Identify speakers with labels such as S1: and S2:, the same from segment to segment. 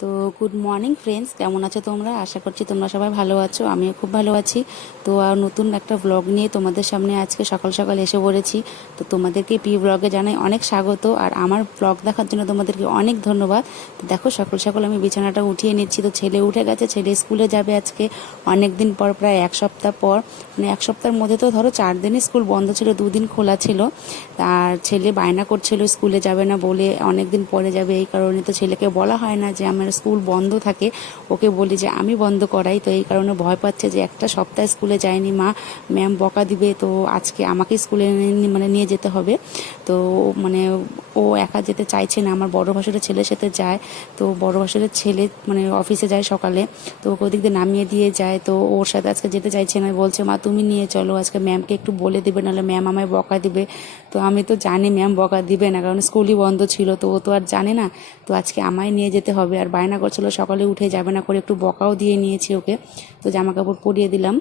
S1: তো good morning friends কেমন আছো তোমরা? আশা করছি তোমরা সবাই ভালো আছো। আমিও খুব ভালো আছি। তো আর নতুন একটা ব্লগ নিয়ে তোমাদের সামনে আজকে সকাল সকাল এসে পড়েছি। তো তোমাদেরকে পি ব্লগে জানাই অনেক স্বাগত। আর আমার ব্লগ দেখার জন্য তোমাদেরকে অনেক ধন্যবাদ। তো দেখো, সকাল সকাল আমি বিছানাটা উঠিয়ে নিচ্ছি। তো ছেলে উঠে গেছে, ছেলে স্কুলে যাবে আজকে। অনেক দিন পর, প্রায় এক সপ্তাহ পর। মানে এক সপ্তাহের মধ্যে তো ধরো চার দিনই স্কুল বন্ধ ছিল, দুদিন খোলা ছিল। আর ছেলে বায়না করছিল, স্কুলে যাবে না বলে অনেক দিন পরে যাবে। এই কারণে তো ছেলেকে বলা হয় না যে আমার স্কুল বন্ধ থাকে, ওকে বলি যে আমি বন্ধ করাই। তো এই কারণে ভয় পাচ্ছে যে একটা সপ্তাহ স্কুলে যায়নি মা, ম্যাম বকা দিবে, তো আজকে আমাকে স্কুলে মানে নিয়ে যেতে হবে। তো মানে ও একা যেতে চাইছে না, আমার বড় ভাসুরের ছেলের সাথে যায়, তো বড় ভাসুরের ছেলে মানে অফিসে যায় সকালে, তো ওকে ওদিক দিয়ে নামিয়ে দিয়ে যায়, তো ওর সাথে আজকে যেতে চাইছে না। বলছে, মা, তুমি নিয়ে চলো, আজকে ম্যামকে একটু বলে দেবে, নাহলে ম্যাম আমায় বকা দিবে। তো আমি তো জানি ম্যাম বকা দিবে না, কারণ স্কুলই বন্ধ ছিল, তো ও তো আর জানে না। তো আজকে আমায় নিয়ে যেতে হবে, আর বায়না করছিল, সকালে উঠে যাবে না করে একটু বকাও দিয়ে নিয়েছি ওকে। তো জামা কাপড় পরিয়ে দিলাম।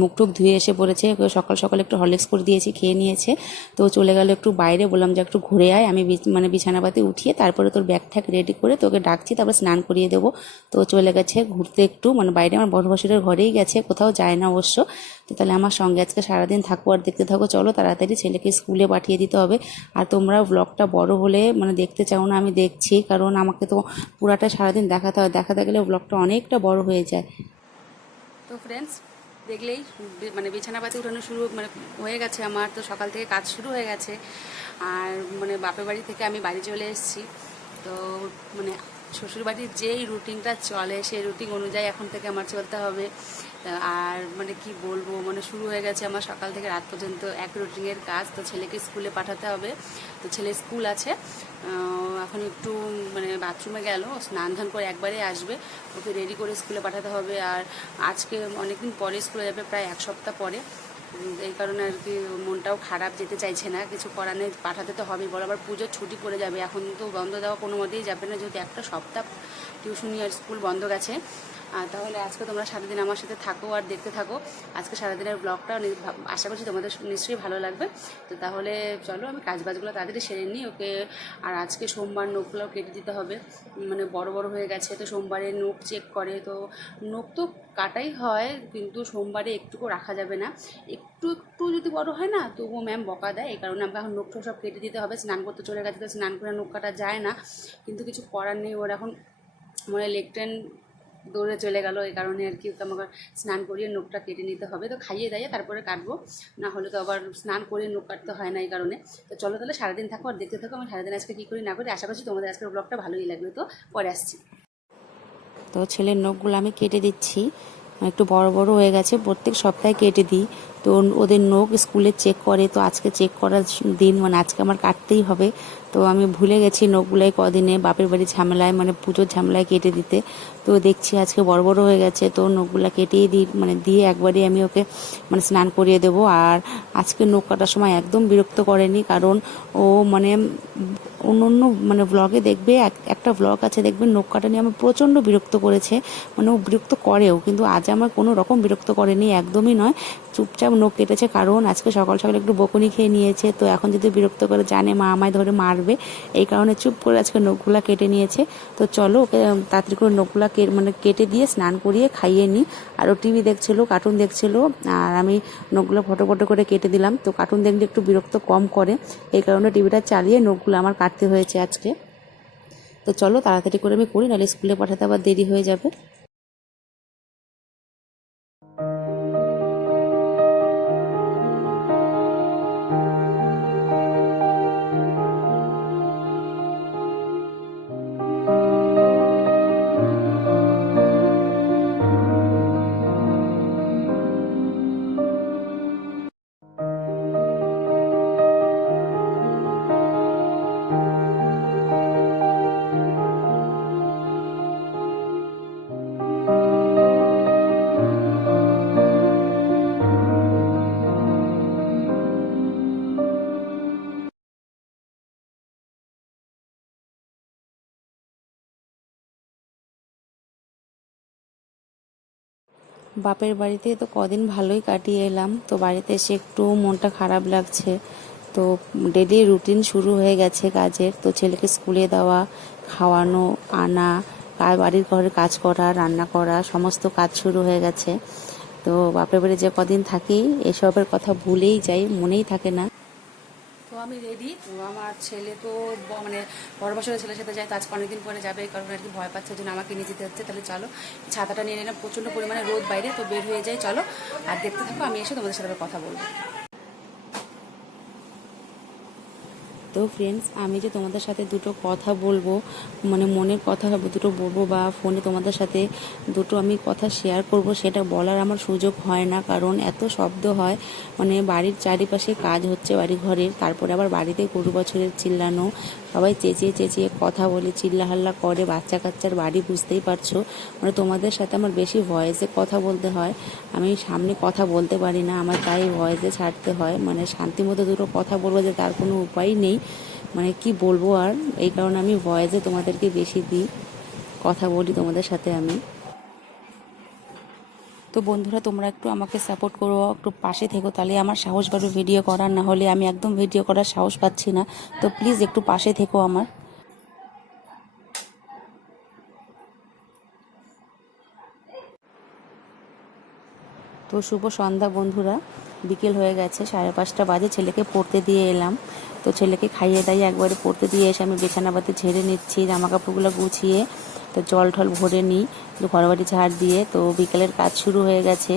S1: মুখ টুক ধুয়ে এসে পড়েছে সকাল সকাল একটু হরলিক্স করে দিয়েছি, খেয়ে নিয়েছে। তো চলে গেল একটু বাইরে, বললাম যে একটু ঘুরে আয়, আমি মানে বিছানাপাতি উঠিয়ে তারপরে তোর ব্যাগ ঠ্যাগ রেডি করে তোকে ডাকছি, তারপর স্নান করিয়ে দেবো। তো চলে গেছে ঘুরতে একটু মানে বাইরে আমার বড় বসিরের ঘরেই গেছে, কোথাও যায় না অবশ্য। তো তাহলে আমার সঙ্গে আজকে সারাদিন থাকব আর দেখতে থাকো, চলো তাড়াতাড়ি ছেলেকে স্কুলে পাঠিয়ে দিতে হবে। আর তোমরা ব্লগটা বড় হলে মানে দেখতে চাও না, আমি দেখছি, কারণ আমাকে তো পুরাটা সারাদিন দেখাতে হয়, দেখাতে গেলে ব্লগটা অনেকটা বড় হয়ে যায়। তো ফ্রেন্ডস দেখলেই মানে বিছানা পাতি উঠানো শুরু মানে হয়ে গেছে আমার। তো সকাল থেকে কাজ শুরু হয়ে গেছে। আর মানে বাপের বাড়ি থেকে আমি বাড়ি চলে এসেছি। তো মানে শ্বশুরবাড়ির যেই রুটিনটা চলে, সেই রুটিন অনুযায়ী এখন থেকে আমার চলতে হবে। আর মানে কি বলব মানে শুরু হয়ে গেছে আমার সকাল থেকে রাত পর্যন্ত এক রুটিনের কাজ। তো ছেলেকে স্কুলে পাঠাতে হবে। তো ছেলে স্কুল আছে। এখন একটু মানে বাথরুমে গেল, স্নান ধান করে একবারে আসবে। ওকে রেডি করে স্কুলে পাঠাতে হবে। আর আজকে অনেকদিন পরে স্কুলে যাবে, প্রায় এক সপ্তাহ পরে। এই কারণে আর কি মনটাও খারাপ, যেতে চাইছে না। কিছু করার নেই, পাঠাতে তো হবেই। বলো আবার পুজোর ছুটি পড়ে যাবে। এখন তো বন্ধ দেওয়া কোনো মতেই যাবে না। যেহেতু একটা সপ্তাহ টিউশনি আর স্কুল বন্ধ গেছে তাহলে আজকে তোমরা সারাদিন আমার সাথে থাকো আর দেখতে থাকো। আজকে সারাদিনের ব্লগটা আশা করছি তোমাদের নিশ্চয়ই ভালো লাগবে। তো তাহলে চলো আমি কাজ বাজগুলো তাড়াতাড়ি সেরে নিই, ওকে? আর আজকে সোমবার নখগুলো কেটে দিতে হবে। মানে বড় বড় হয়ে গেছে, তো সোমবারে নখ চেক করে। তো নখ তো কাটাই হয়, কিন্তু সোমবারে একটুকু রাখা যাবে না। একটু একটু যদি বড় হয় না, তবুও ম্যাম বকা দেয়, এই কারণে আমাকে এখন নখ সব কেটে দিতে হবে। স্নান করতে চলে গেছে, তো স্নান করে নখ কাটা যায় না। কিন্তু কিছু করার নেই, ওর এখন মানে লেগ ট্রেন দৌড়ে চলে গেল, এই কারণে আর কি আমাকে স্নান করিয়ে নখটা কেটে নিতে হবে। তো খাইয়ে দাইয়ে তারপরে কাটবো, না হলে তো আবার স্নান করে নখ কাটতে হয় না এই কারণে। তো চলো তাহলে সারাদিন থাকো আর দেখতে থাকো আমি সারাদিন আজকে কী করি না করি, আশা করছি তোমাদের আজকের ব্লগটা ভালোই লাগবে। তো পরে আসছি। তো ছেলের নখগুলো আমি কেটে দিচ্ছি, একটু বড় বড় হয়ে গেছে, প্রত্যেক সপ্তাহে কেটে দিই। তো ওদের নখ স্কুলে চেক করে, তো আজকে চেক করার দিন মানে আজকে আমার কাটতেই হবে। তো আমি ভুলে গেছি নখগুলাই কদিনে, বাপের বাড়ি ঝামেলায় মানে পুজোর ঝামেলায় কেটে দিতে। তো দেখছি আজকে বড় বড় হয়ে গেছে, তো নখগুলো কেটেই দিই মানে দিয়ে একবারই আমি ওকে মানে স্নান করিয়ে দেবো। আর আজকে নখ কাটার সময় একদম বিরক্ত করেনি, কারণ ও মানে অন্য অন্য মানে ব্লগে দেখবে, এক- একটা ব্লগ আছে, দেখবে নখ কাটা নিয়ে আমার প্রচণ্ড বিরক্ত করেছে। মানে ও বিরক্ত করেও, কিন্তু আজ আমার কোনো রকম বিরক্ত করেনি, একদমই নয়। চুপচাপ নখ কেটেছে। কারণ আজকে সকাল সকাল একটু বকুনি খেয়ে নিয়েছে। তো এখন যদি বিরক্ত করে জানে, মা আমায় ধরে মারবে। এই কারণে চুপ করে আজকে নখগুলা কেটে নিয়েছে। তো চলো ওকে তাড়াতাড়ি করে নখগুলা মানে কেটে দিয়ে স্নান করিয়ে খাইয়ে নিই আর ও টিভি দেখছিল কার্টুন দেখছিল, আর আমি নখগুলো ফটো ফটো করে কেটে দিলাম। তো কার্টুন দেখলে একটু বিরক্ত কম করে। এই কারণে টিভিটা চালিয়ে নখগুলো আমার কাটতে হয়েছে আজকে। তো চলো তাড়াতাড়ি করে আমি করি, নাহলে স্কুলে পাঠাতে আবার দেরি হয়ে যাবে। বাপের বাড়িতে তো কদিন ভালোই কাটিয়ে এলাম। তো বাড়িতে এসে একটু মনটা খারাপ লাগছে। তো ডেলি রুটিন শুরু হয়ে গেছে কাজের। তো ছেলেকে স্কুলে দেওয়া, খাওয়ানো, আনা বাড়ির ঘরের কাজ করা, রান্না করা, সমস্ত কাজ শুরু হয়ে গেছে। তো বাপের বাড়ি যে কদিন থাকি, এসবের কথা ভুলেই যাই, মনেই থাকে না। আমি রেডি তো আমার ছেলে তো মানে বড় বছরের ছেলের সাথে যায়, তো আজকে অনেকদিন পরে যাবে, কারণ আর কি ভয় পাচ্ছে, ওই জন্য আমাকে নিয়ে যেতে হচ্ছে। তাহলে চলো, ছাতাটা নিয়ে নিলাম, প্রচণ্ড পরিমাণে রোদ বাইরে, তো বের হয়ে যায় চলো। আর দেখতে থাকো, আমি এসে তোমাদের সাথে কথা বলব। তো ফ্রেন্ডস আমি যে তোমাদের সাথে দুটো কথা বলব মানে মনের কথা দুটো বলব বা ফোনে তোমাদের সাথে দুটো আমি কথা শেয়ার করব, সেটা বলার আমার সুযোগ হয় না। কারণ এত শব্দ হয় মানে বাড়ির চারিপাশে কাজ হচ্ছে বাড়ি ঘরের তারপরে আবার বাড়িতে গরু বছরের চিল্লানো সবাই চেঁচিয়ে চেঁচিয়ে কথা বলে, চিল্লাহাল্লা করে বাচ্চা কাচ্চার বাড়ি বুঝতেই পারছ? মানে তোমাদের সাথে আমার বেশি ভয়েসে কথা বলতে হয়। আমি সামনে কথা বলতে পারি না, আমার তাই ভয়েসে ছাড়তে হয়। মানে শান্তি মতো দুটো কথা বলব যে তার কোনো উপায় নেই। মানে কি বলব আর? এই কারণে আমি ভয়েসে তোমাদেরকে বেশি দিই। কথা বলি তোমাদের সাথে আমি। তো বন্ধুরা, তোমরা একটু আমাকে সাপোর্ট করো, একটু পাশে থেকো। তাহলে আমার সাহস বাড়বে ভিডিও করার, না হলে আমি একদম ভিডিও করার সাহস পাচ্ছি না। তো প্লিজ একটু পাশে থেকো আমার। তো শুভ সন্ধ্যা বন্ধুরা, বিকেল হয়ে গেছে, সাড়ে পাঁচটা বাজে, ছেলেকে পড়তে দিয়ে এলাম। তো ছেলেকে খাইয়ে দাইয়ে একবারে পড়তে দিয়ে এসে আমি বিছানাপাতি ঝেড়ে নিচ্ছি জামা কাপড়গুলো গুছিয়ে। তো জল ঠল ভরে নিই ঘরবাড়ি ঘর বাড়ি ঝাড় দিয়ে, তো বিকেলের কাজ শুরু হয়ে গেছে।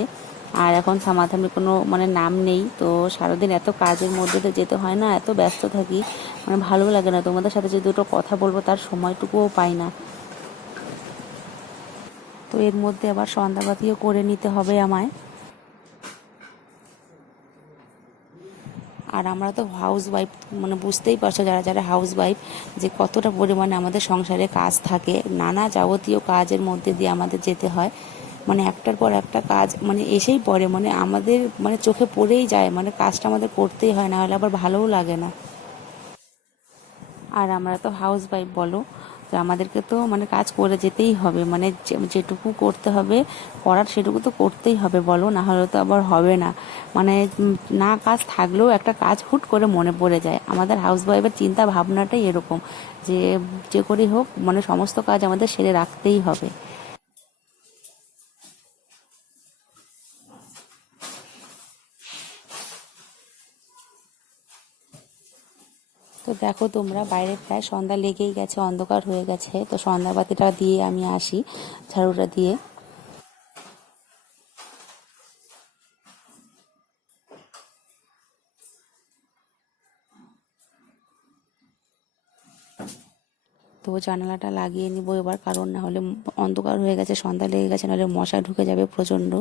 S1: আর এখন থামাথামি কোনো মানে নাম নেই, তো সারাদিন এত কাজের মধ্যে তো যেতে হয় না, এত ব্যস্ত থাকি মানে ভালো লাগে না। তোমাদের সাথে যে দুটো কথা বলব, তার সময়টুকুও পাই না। তো এর মধ্যে আবার সন্ধ্যাবাতিও করে নিতে হবে আমায়। আর আমরা তো হাউস ওয়াইফ মানে বুঝতেই পারছ যারা যারা হাউস ওয়াইফ যে কতটা পরিমাণে আমাদের সংসারে কাজ থাকে, নানা যাবতীয় কাজের মধ্যে দিয়ে আমাদের যেতে হয়। মানে একটার পর একটা কাজ মানে এসেই পড়ে মানে আমাদের মানে চোখে পড়েই যায় মানে কাজটা আমাদের করতেই হয় না হলে আবার ভালোও লাগে না। আর আমরা তো হাউস ওয়াইফ বলো আমাদেরকে তো মানে কাজ করে যেতেই হবে মানে যেটুকু করতে হবে, করার সেটুকু তো করতেই হবে, বলো, না হলে তো আবার হবে না। মানে না কাজ থাকলেও একটা কাজ হুট করে মনে পড়ে যায়। আমাদের হাউস ওয়াইফের চিন্তা ভাবনাটাই এরকম, যে যে করেই হোক মানে সমস্ত কাজ আমাদের সেরে রাখতেই হবে। দেখো তোমরা, বাইরে প্রায় সন্ধ্যা লেগেই গেছে, অন্ধকার হয়ে গেছে। তো সন্ধ্যাবাতিটা দিয়ে আমি আসি, ঝাড়ুটা দিয়ে। তো জানালাটা লাগিয়ে নিব এবার, কারণ না হলে অন্ধকার হয়ে গেছে, সন্ধ্যা লেগে গেছে নাহলে মশা ঢুকে যাবে প্রচণ্ড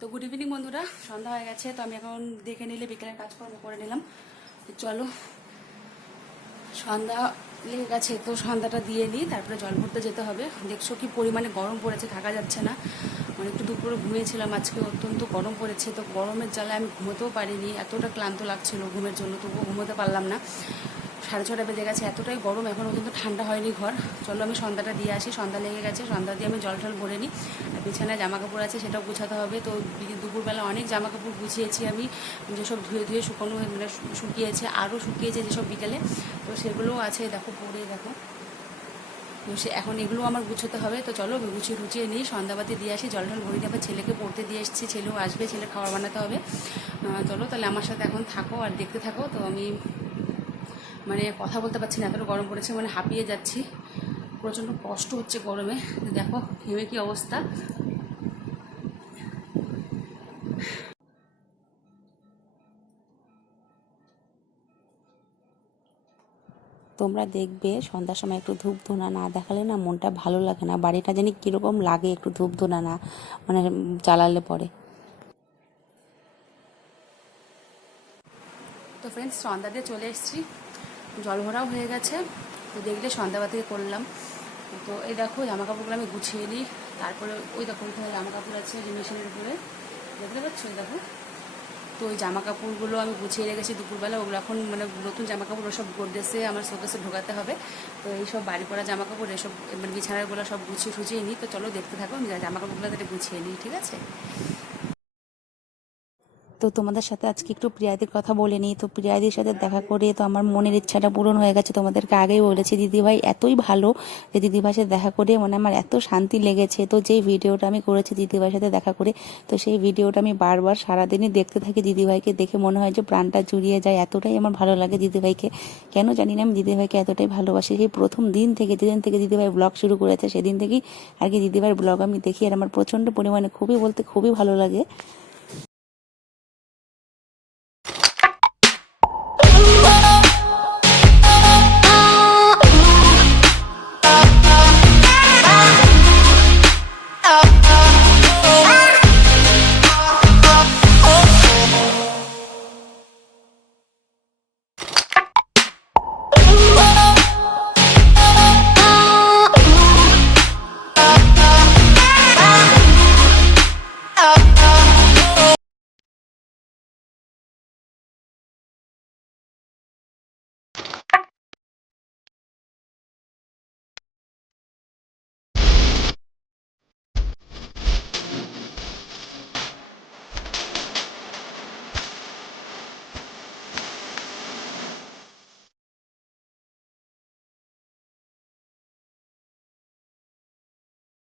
S1: তো গুড ইভিনিং বন্ধুরা সন্ধ্যা হয়ে গেছে, তো আমি এখন দেখে নিলে বিকেলের কাজকর্ম করে নিলাম। চলো, সন্ধ্যা লেগে গেছে, তো সন্ধ্যাটা দিয়ে নিই, তারপরে জল ভরতে যেতে হবে। দেখছ কি পরিমাণে গরম পড়েছে, থাকা যাচ্ছে না। মানে একটু দুপুরে ঘুমিয়েছিলাম, আজকে অত্যন্ত গরম পড়েছে, তো গরমের জ্বালায় আমি ঘুমোতেও পারিনি, এতটা ক্লান্ত লাগছিল ঘুমের জন্য, তবুও ঘুমোতে পারলাম না। সাড়ে ছটা বেজে গেছে, এতটাই গরম, এখনও কিন্তু ঠান্ডা হয়নি ঘর। চলো আমি সন্ধ্যাটা দিয়ে আসি, সন্ধ্যা লেগে গেছে, সন্ধ্যা দিয়ে আমি জল টল ভরে নিই। আর বিছানায় জামা কাপড় আছে, সেটাও গুছাতে হবে। তো দুপুরবেলা অনেক জামা কাপড় গুছিয়েছি আমি, যেসব ধুয়ে ধুয়ে শুকানো মানে শুকিয়েছে, আরও শুকিয়েছে যেসব বিকেলে। তো সেগুলোও আছে, দেখো পরে দেখো। সে এখন এগুলো আমার গুছোতে হবে। তো চলো গুছিয়ে গুছিয়ে নিই, সন্ধ্যাবাতি দিয়ে আসি জল টল ভরি আবার ছেলেকে পড়তে দিয়ে এসেছি, ছেলেও আসবে ছেলে খাবার বানাতে হবে। চলো তাহলে আমার সাথে এখন থাকো আর দেখতে থাকো। তো আমি মানে কথা বলতে পারছি না এতটা গরম পড়েছে মানে হাঁপিয়ে যাচ্ছি। প্রচণ্ড কষ্ট হচ্ছে গরমে। দেখো ঘেমে কি অবস্থা। তোমরা দেখবে সন্ধ্যার সময় একটু ধূপ ধোনা না দেখালে না মনটা ভালো লাগে না। বাড়িটা জানি কীরকম লাগে একটু ধূপ ধোনা না মানে জ্বালালে পরে। তো ফ্রেন্ডস সন্ধ্যা দিয়ে চলে এসেছি। জল ভরাও হয়ে গেছে। তো দেখলে সন্ধ্যাবাতি করলাম। তো এই দেখো জামা কাপড়গুলো আমি গুছিয়ে নিই। তারপরে ওই দেখো, ওইখানে জামা কাপড় আছে যে মেশিনের উপরে। দেখতে পাচ্ছ দেখো? তো ওই জামা কাপড়গুলো আমি গুছিয়ে রেখেছি দুপুরবেলা। ওগুলো এখন মানে নতুন জামা কাপড় ওসব গোড্রেসে আমার শোকেসে ঢোকাতে হবে। তো এইসব বাড়ি পরা জামা কাপড় এসব মানে বিছানাগুলো সব গুছিয়ে টুছিয়ে নিই। তো চলো দেখতে থাকো, আমি জামা কাপড়গুলো গুছিয়ে নিই, ঠিক আছে? তো তোমাদের সাথে আজকে একটু প্রিয়াদির কথা বলে নিই। তো প্রিয়াদির সাথে দেখা করে তো আমার মনের ইচ্ছাটা পূরণ হয়ে গেছে। তোমাদেরকে আগেই বলেছি, দিদিভাই এতই ভালো যে দিদিভাইয়ের সাথে দেখা করে মানে আমার এত শান্তি লেগেছে। তো যেই ভিডিওটা আমি করেছি দিদিভাইয়ের সাথে দেখা করে, তো সেই ভিডিওটা আমি বারবার সারাদিনই দেখতে থাকি দিদিভাইকে দেখে মনে হয় যে প্রাণটা জুড়িয়ে যায়, এতটাই আমার ভালো লাগে দিদিভাইকে। কেন জানি না আমি দিদিভাইকে এতটাই ভালোবাসি। সেই প্রথম দিন থেকে, যেদিন থেকে দিদিভাই ব্লগ শুরু করেছে, সেদিন থেকেই আর কি দিদিভাইয়ের ব্লগ আমি দেখি। আর আমার প্রচণ্ড পরিমাণে খুবই বলতে খুবই ভালো লাগে।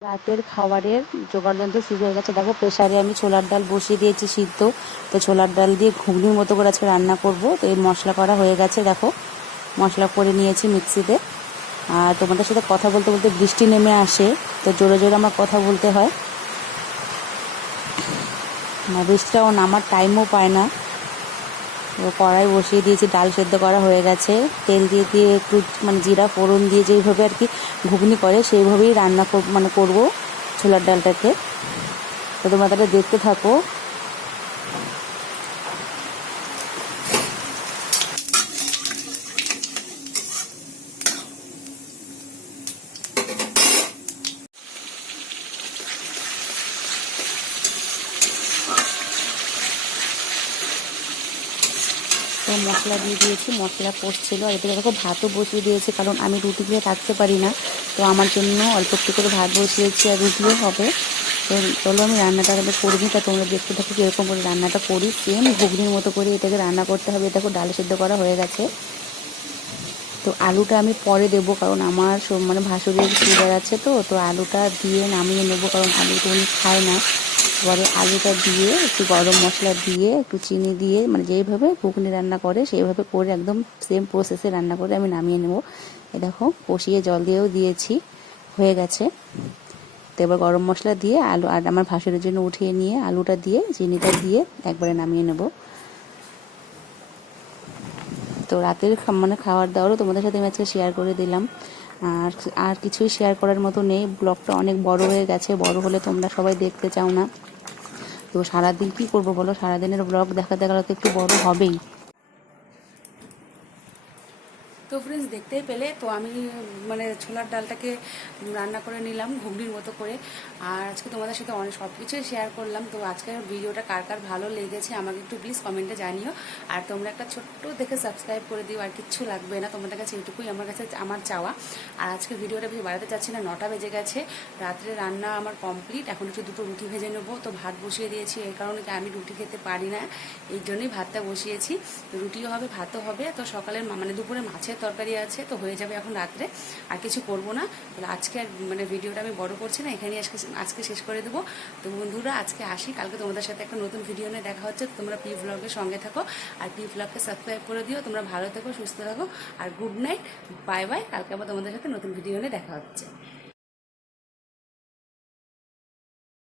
S1: রাতের খাবারের জোগাড় যন্ত্র শুরু হয়ে গেছে। দেখো প্রেশারে আমি ছোলার ডাল বসিয়ে দিয়েছি সিদ্ধ। তো ছোলার ডাল দিয়ে ঘুগনির মতো করে আজকে রান্না করব। তো এই মশলা করা হয়ে গেছে, দেখো। মশলা করে নিয়েছি মিক্সিতে। আর তোমাদের সাথে কথা বলতে বলতে বৃষ্টি নেমে আসে, তো জোরে জোরে আমার কথা বলতে হয়। বৃষ্টিটাও নামার টাইমও পায় না। কড়াই বসিয়ে দিয়েছি, ডাল সেদ্ধ করা হয়ে গেছে। তেল দিয়ে দিয়ে একটু মানে জিরা, ফোড়ন দিয়ে যেইভাবে আর কি ঘুগনি করে সেইভাবেই রান্না মানে করব ছোলার ডালটাকে। তো তোমরা তাহলে দেখতে থাকো তো মশলা দিয়ে দিয়েছি, মশলা পড়ছিল আর এদিকে দেখো ভাতও বসিয়ে দিয়েছি, কারণ আমি রুটি দিয়ে থাকতে পারি না। তো আমার জন্য অল্প একটু করে ভাত বসিয়েছি আর রুটিও হবে। তো চলো আমি রান্নাটা তাহলে করবি তা তোমরা দেখতে থাকো কীরকম করে রান্নাটা করি। সেম ঘুগনির মতো করে এটাকে রান্না করতে হবে, দেখো ডাল সেদ্ধ করা হয়ে গেছে। তো আলুটা আমি পরে দেবো, কারণ আমার মানে ভাসুরের সুগার আছে তো তো আলুটা দিয়ে নামিয়ে নেব, কারণ আলু তো উনি খায় না। এবারে আলুটা দিয়ে, একটু গরম মশলা দিয়ে, একটু চিনি দিয়ে মানে যেইভাবে ঘুগনি রান্না করে সেইভাবে করে একদম সেম প্রসেসে রান্না করে আমি নামিয়ে নেব। এ দেখো, কষিয়ে জল দিয়েও দিয়েছি, হয়ে গেছে। তো এবার গরম মশলা দিয়ে আলু, আর আমার ভাসুরের জন্য উঠিয়ে নিয়ে আলুটা দিয়ে, চিনিটা দিয়ে একবারে নামিয়ে নেব। তো রাতের মানে খাবার দাওয়ারও তোমাদের সাথে আমি আজকে শেয়ার করে দিলাম। আর আর কিছুই শেয়ার করার মতো নেই। ব্লগটা অনেক বড় হয়ে গেছে। বড় হলে তোমরা সবাই দেখতে চাও না। তো সারাদিন কি করব বলো? সারাদিনের ব্লগ দেখাতে গেলে তো একটু বড় হবেই। তো ফ্রেন্ডস দেখতেই পেলে। তো আমি মানে ছোলার ডালটাকে রান্না করে নিলাম, ঘুগনির মতো করে। আর আজকে তোমাদের সাথে অনেক সব কিছুই শেয়ার করলাম। তো আজকের ভিডিওটা কার কার ভালো লেগেছে আমাকে একটু প্লিজ কমেন্টে জানিও। আর তোমরা একটা ছোট্ট দেখে সাবস্ক্রাইব করে দিও, আর কিচ্ছু লাগবে না। তোমাদের কাছে এইটুকুই আমার কাছে আমার চাওয়া। আর আজকে ভিডিওটা বেশি বাড়াতে চাচ্ছি না, নটা বেজে গেছে। রাত্রে রান্না আমার কমপ্লিট এখন একটু দুটো রুটি ভেজে নেব। তো ভাত বসিয়ে দিয়েছি, এই কারণে আমি রুটি খেতে পারি না? এই জন্যই ভাতটা বসিয়েছি। রুটিও হবে, ভাতও হবে। তো সকালের মানে দুপুরে মাছের তরকারি আছে, তো হয়ে যাবে এখন রাত্রে। আর কিছু করব না। তাহলে আজকে আর মানে ভিডিওটা আমি বড় করছি না, এখানেই আজকে আজকে শেষ করে দেবো। তো বন্ধুরা, আজকে আসি। কালকে তোমাদের সাথে একটা নতুন ভিডিও নিয়ে দেখা হচ্ছে। তোমরা পি ব্লগের সঙ্গে থাকো। আর পি ব্লগকে সাবস্ক্রাইব করে দিও। তোমরা ভালো থাকো, সুস্থ থাকো। আর গুড নাইট বাই বাই কালকে আবার তোমাদের সাথে নতুন ভিডিও নিয়ে দেখা হচ্ছে।